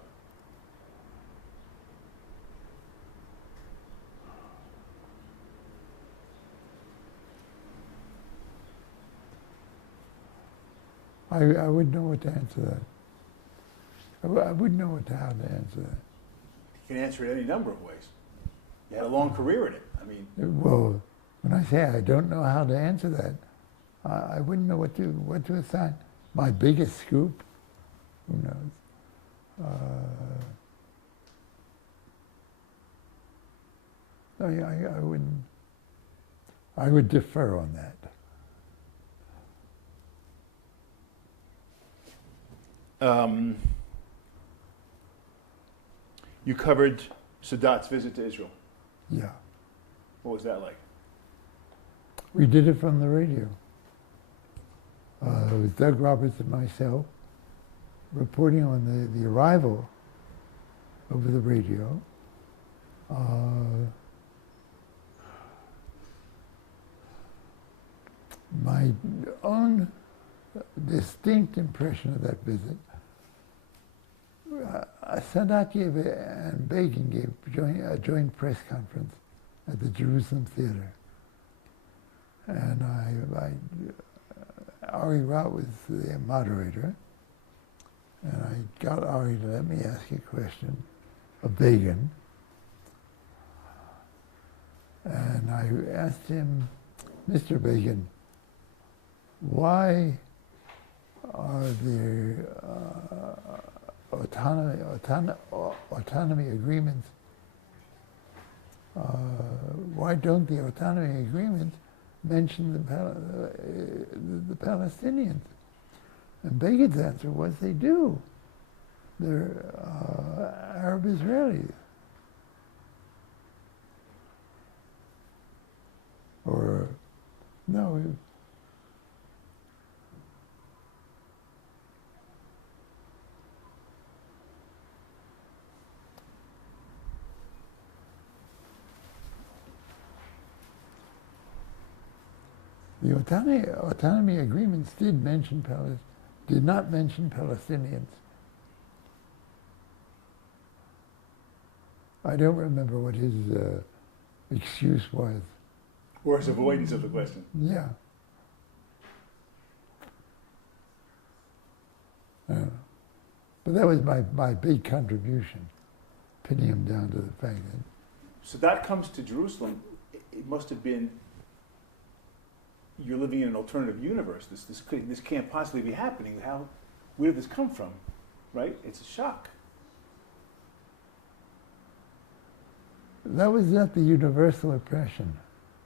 I wouldn't know what to answer that. I wouldn't know how to answer that. You can answer it any number of ways. You had a long career in it. I mean, well, when I say I don't know how to answer that, I wouldn't know what to assign. My biggest scoop, who knows? I wouldn't. I would defer on that. You covered Sadat's visit to Israel. Yeah. What was that like? We did it from the radio. It was Doug Roberts and myself reporting on the arrival over the radio. My own distinct impression of that visit, Sadat and Begin gave a joint press conference at the Jerusalem Theater. And Ari Rout was the moderator, and I got Ari to let me ask a question of Begin. And I asked him, Mr. Begin, why are there autonomy agreements? Why don't the autonomy agreements mention the Palestinians? And Begin's answer was they do. They're Arab Israelis. Or, no. The autonomy agreements did not mention Palestinians. I don't remember what his excuse was. Or his avoidance of the question. Yeah. But that was my big contribution, pinning him down to the fact that... So that comes to Jerusalem. It must have been, you're living in an alternative universe. This can't possibly be happening. Where did this come from? Right? It's a shock. That was not the universal impression.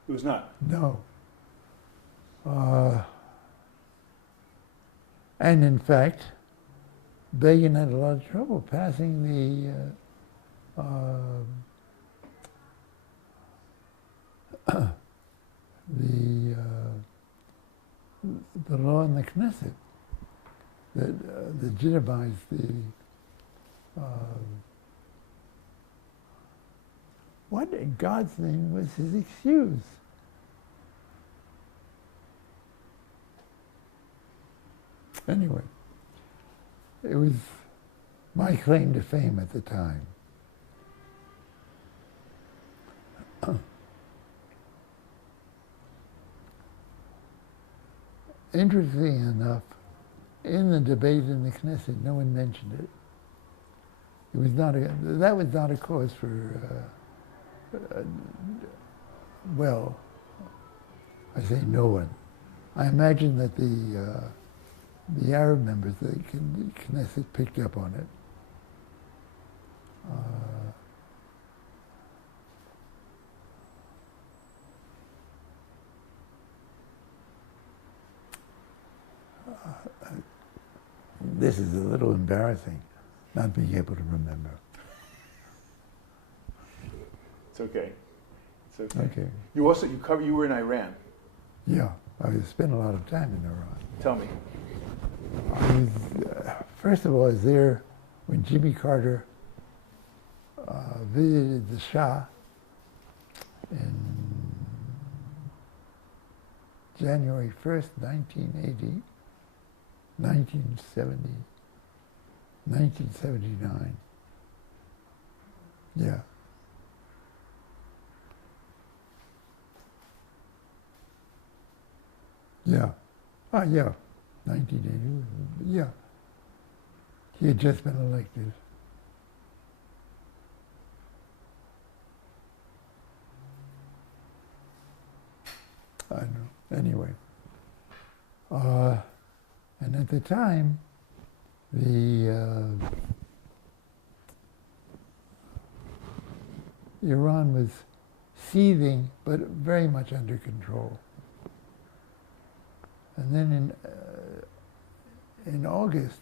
It was not? No. And in fact, Begin had a lot of trouble passing the law in the Knesset that legitimized what in God's name was his excuse? Anyway, it was my claim to fame at the time. Interestingly enough, in the debate in the Knesset, no one mentioned it. It was not that was not a cause for, well, I say no one. I imagine that the Arab members of the Knesset picked up on it. This is a little embarrassing, not being able to remember. It's okay. It's okay. Okay. You were in Iran. Yeah, I spent a lot of time in Iran. Tell me. First of all, I was there when Jimmy Carter visited the Shah in January 1st, 1980, 1979. Yeah. Yeah. Yeah. 1980. Yeah. He had just been elected. I don't know. Anyway. And at the time, Iran was seething, but very much under control. And then in August,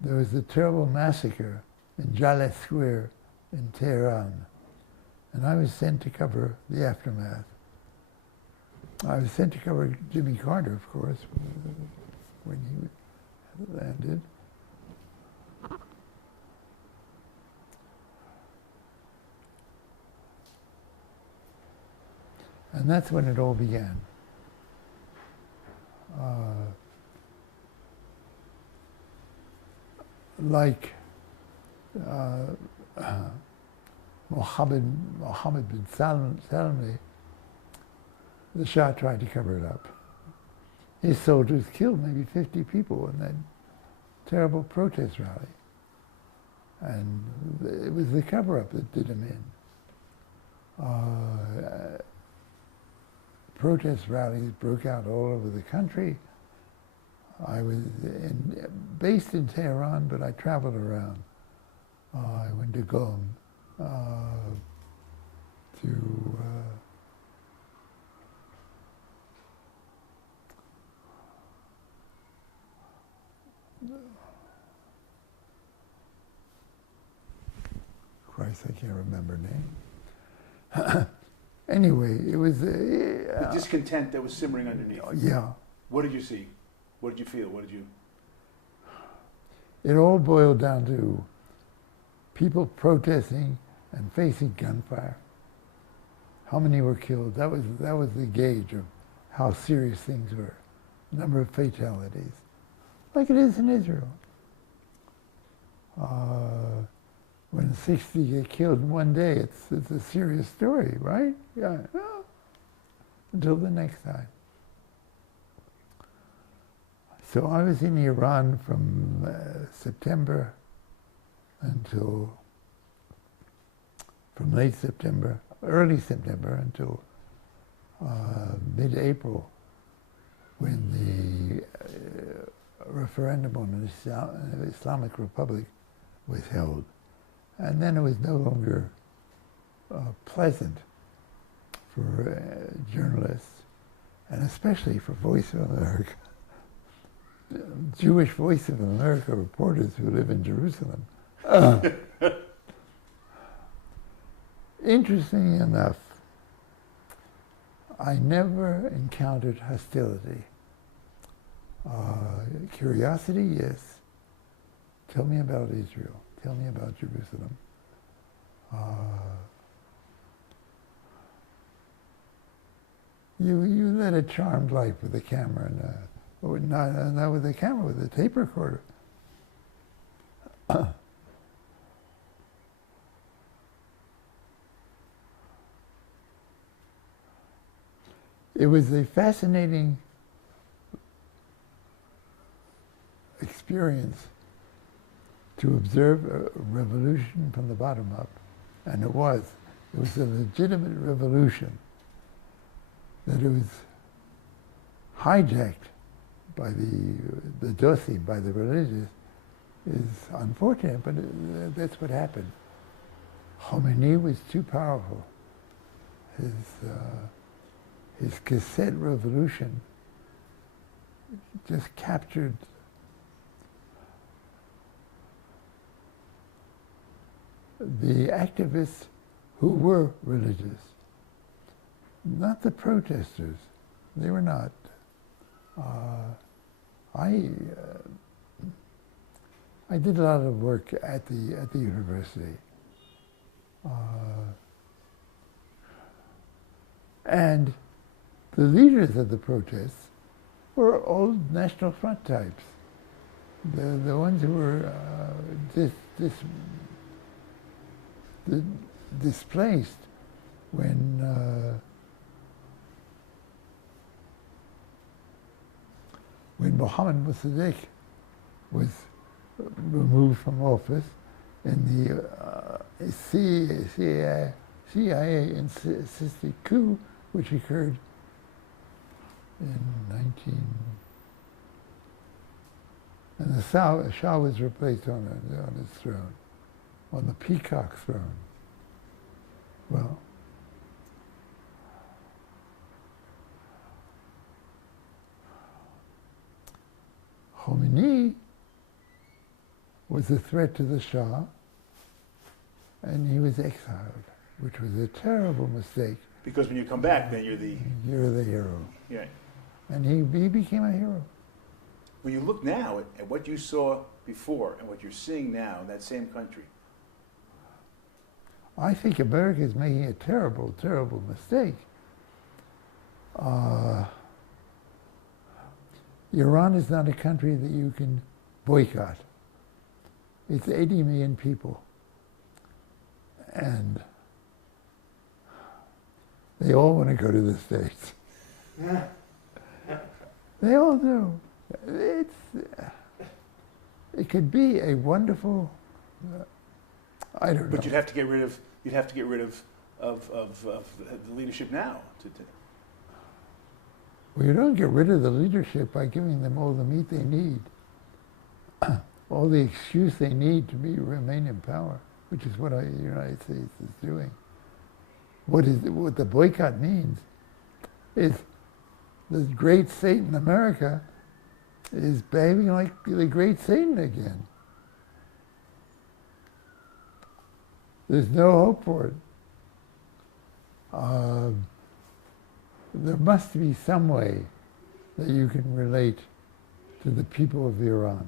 there was a terrible massacre in Jaleh Square in Tehran. And I was sent to cover the aftermath. I was sent to cover Jimmy Carter, of course, when he landed. And that's when it all began. Like Mohammed bin Salman, the Shah tried to cover it up. His soldiers killed maybe 50 people in that terrible protest rally. And it was the cover-up that did him in. Protest rallies broke out all over the country. I was based in Tehran, but I traveled around. I went to Qom, to Christ, I can't remember name. Anyway, it was The discontent that was simmering underneath. yeah. What did you see? What did you feel? What did you... It all boiled down to people protesting and facing gunfire. How many were killed? That was the gauge of how serious things were. Number of fatalities, like it is in Israel. When 60 get killed in one day, it's a serious story, right? Yeah. Well, until the next time. So I was in Iran from September until, from late September, early September until mid-April, when the referendum on the Islamic Republic was held. And then it was no longer pleasant for journalists, and especially for Voice of America, Jewish Voice of America reporters who live in Jerusalem. Interesting enough, I never encountered hostility. Curiosity, yes. Tell me about Israel. Tell me about Jerusalem. You led a charmed life with a camera, and not with a camera, with a tape recorder. It was a fascinating experience to observe a revolution from the bottom up. And it was a legitimate revolution. That it was hijacked by the Dosi, by the religious, is unfortunate, but that's what happened. Khomeini was too powerful. His cassette revolution just captured the activists who were religious, not the protesters. They were not. I did a lot of work at the university, and the leaders of the protests were old National Front types, the ones who were displaced when Mohammed Mossadegh was removed from office and the CIA insisted coup, which occurred in and the Shah was replaced on his throne, on the peacock throne. Well, Khomeini was a threat to the Shah, and he was exiled, which was a terrible mistake. Because when you come back, then you're the hero. Yeah. And he became a hero. When you look now at what you saw before and what you're seeing now in that same country, I think America is making a terrible, terrible mistake. Iran is not a country that you can boycott. It's 80 million people. And they all want to go to the States. They all do. It could be a wonderful, I don't know. But you'd have to get rid of of the leadership now. Well, you don't get rid of the leadership by giving them all the meat they need, all the excuse they need to remain in power, which is what the United States is doing. What the boycott means is the great Satan America is behaving like the great Satan again. There's no hope for it. There must be some way that you can relate to the people of Iran.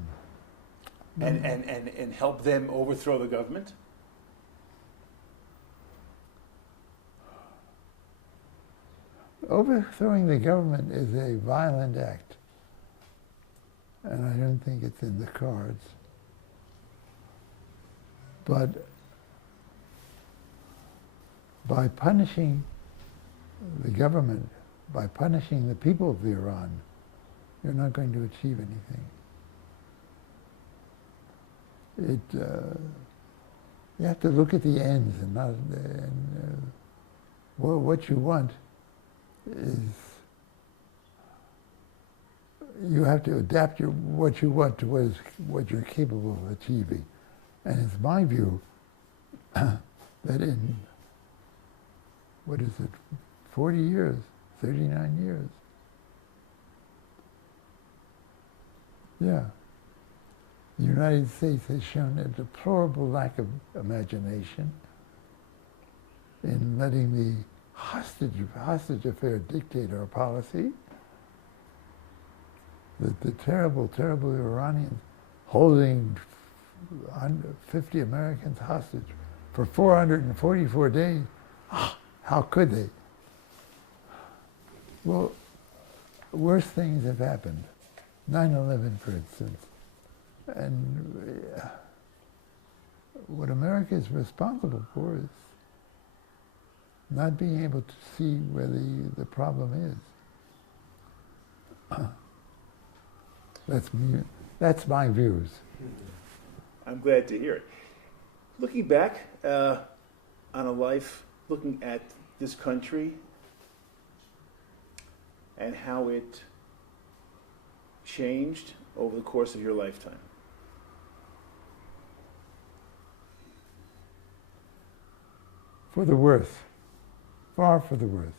And help them overthrow the government? Overthrowing the government is a violent act, and I don't think it's in the cards. But by punishing the government, by punishing the people of Iran, you're not going to achieve anything. You have to look at the ends and not. What you want is you have to adapt what you want to what you're capable of achieving. And it's my view that in, 40 years, 39 years, yeah, the United States has shown a deplorable lack of imagination in letting the hostage affair dictate our policy. The terrible, terrible Iranians holding 50 Americans hostage for 444 days. How could they? Well, worse things have happened. 9/11, for instance. And what America is responsible for is not being able to see where the problem is. That's my views. I'm glad to hear it. Looking back on a life, looking at this country and how it changed over the course of your lifetime. For the worse. Far for the worse.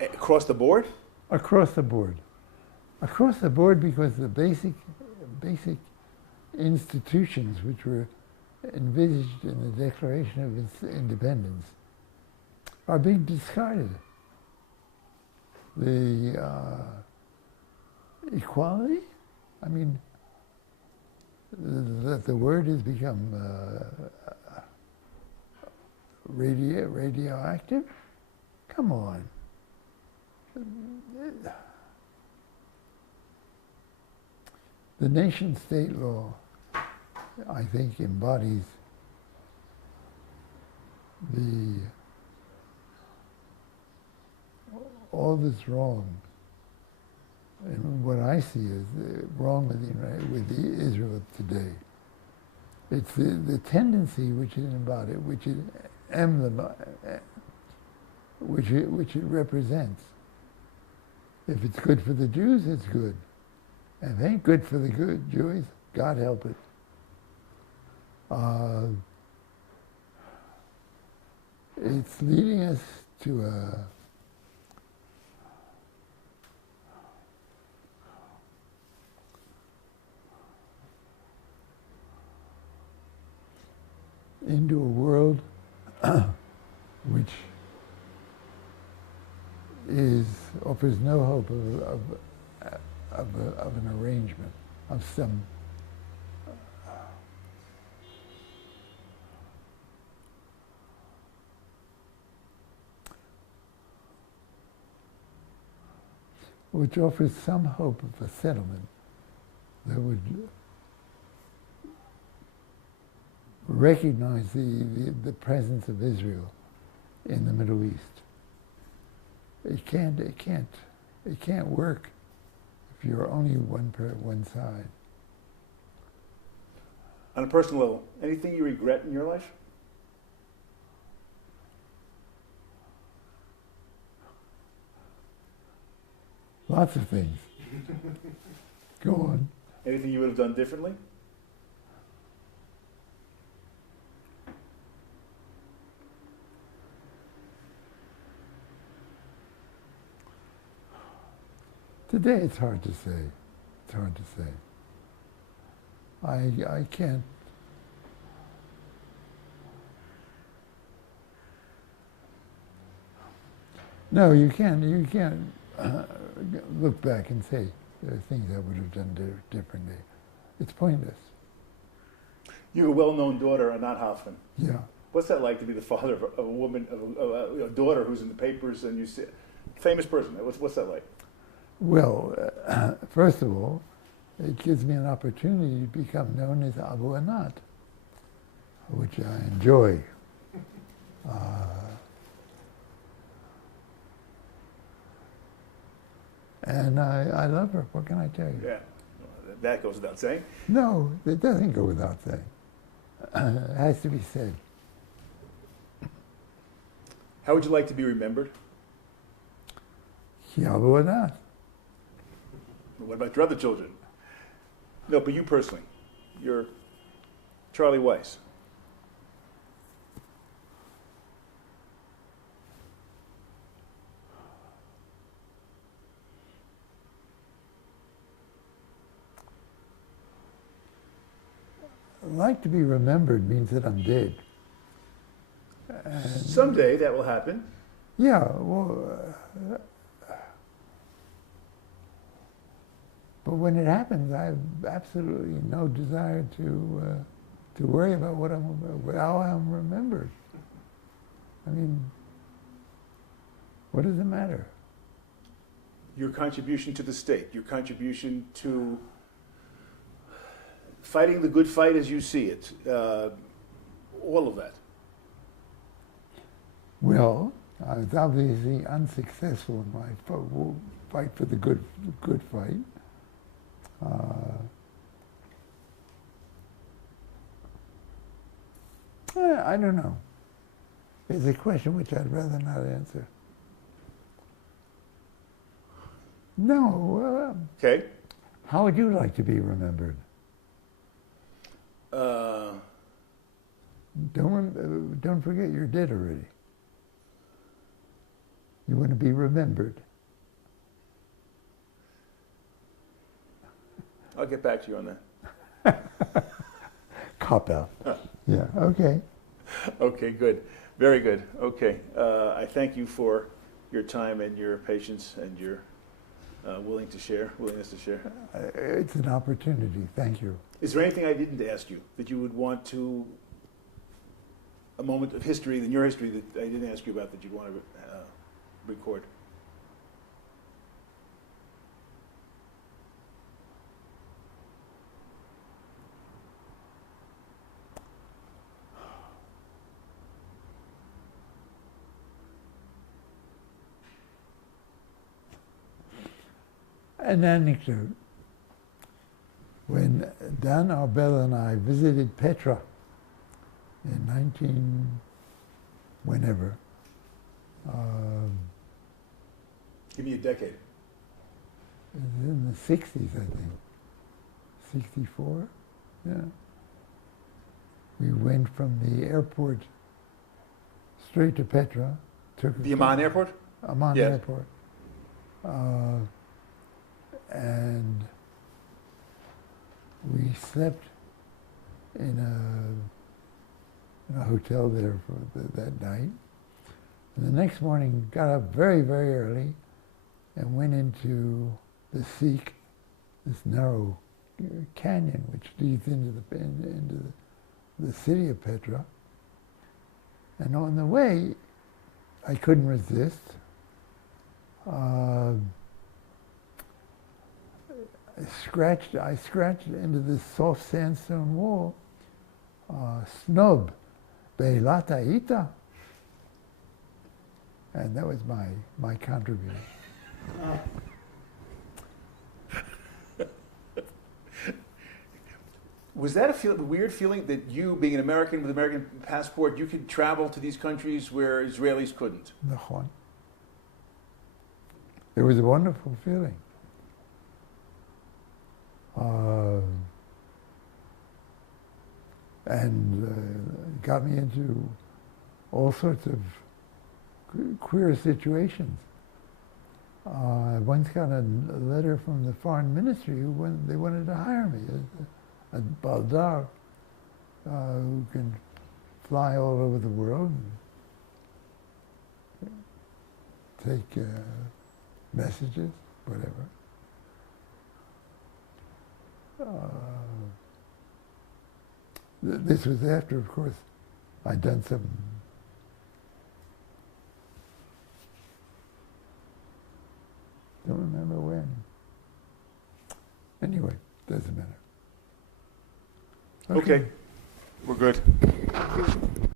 Across the board? Across the board. Across the board, because the basic institutions which were envisaged in the Declaration of Independence are being discarded. The equality, I mean, the word has become radioactive? Come on. The nation-state law, I think, embodies all that's wrong. And what I see is wrong with Israel today. It's the tendency which it embodies, which it represents. If it's good for the Jews, it's good. And if it ain't good for the good Jews, God help it. It's leading us to into a world which offers no hope of an arrangement, of some which offers some hope of a settlement that would recognize the presence of Israel in the Middle East. It can't work if you're only one side. On a personal level, anything you regret in your life? Lots of things. Go on. Anything you would have done differently? Today it's hard to say. It's hard to say. I can't. No, you can't. You can't look back and say there are things I would have done differently. It's pointless. You're a well-known daughter, Anat Hoffman. Yeah. What's that like to be the father of a woman, of a daughter who's in the papers, and you see, famous person? What's that like? Well, first of all, it gives me an opportunity to become known as Abu Anat, which I enjoy. And I love her. What can I tell you? Yeah, that goes without saying. No, it doesn't go without saying. It has to be said. How would you like to be remembered? Abu Anat. What about your other children? No, but you personally. You're Charlie Weiss. Like to be remembered means that I'm dead. And Someday that will happen. yeah, well, but when it happens, I have absolutely no desire to worry about how I'm remembered. I mean, what does it matter? Your contribution to the state, your contribution to fighting the good fight as you see it, all of that. Well, I was obviously unsuccessful in my fight for the good fight. I don't know. It's a question which I'd rather not answer. No. Okay. How would you like to be remembered? Don't forget you're dead already. You want to be remembered. I'll get back to you on that. Cop out. Yeah, okay. Okay, good. Very good. Okay. I thank you for your time and your patience and your willingness to share. It's an opportunity. Thank you. Is there anything I didn't ask you that you would want to, a moment of history in your history that I didn't ask you about that you'd want to record? An anecdote. When Dan Arbel and I visited Petra in whenever. Give me a decade. It was in the 60s, I think. 64? Yeah. We went from the airport straight to Petra. Took The Amman airport? Amman Yes. airport. And we slept in a hotel there for that night. And the next morning, got up very, very early and went into the Seek, this narrow canyon which leads into the city of Petra. And on the way, I couldn't resist. I scratched into this soft sandstone wall, snub, Beilat Ita. And that was my contribution. Was that a weird feeling that you, being an American with an American passport, you could travel to these countries where Israelis couldn't? Nachon. It was a wonderful feeling. And got me into all sorts of queer situations. I once got a letter from the foreign ministry they wanted to hire me, a baldar who can fly all over the world and take messages, whatever. This was after, of course, I'd done some don't remember when. Anyway, doesn't matter. Okay. We're good.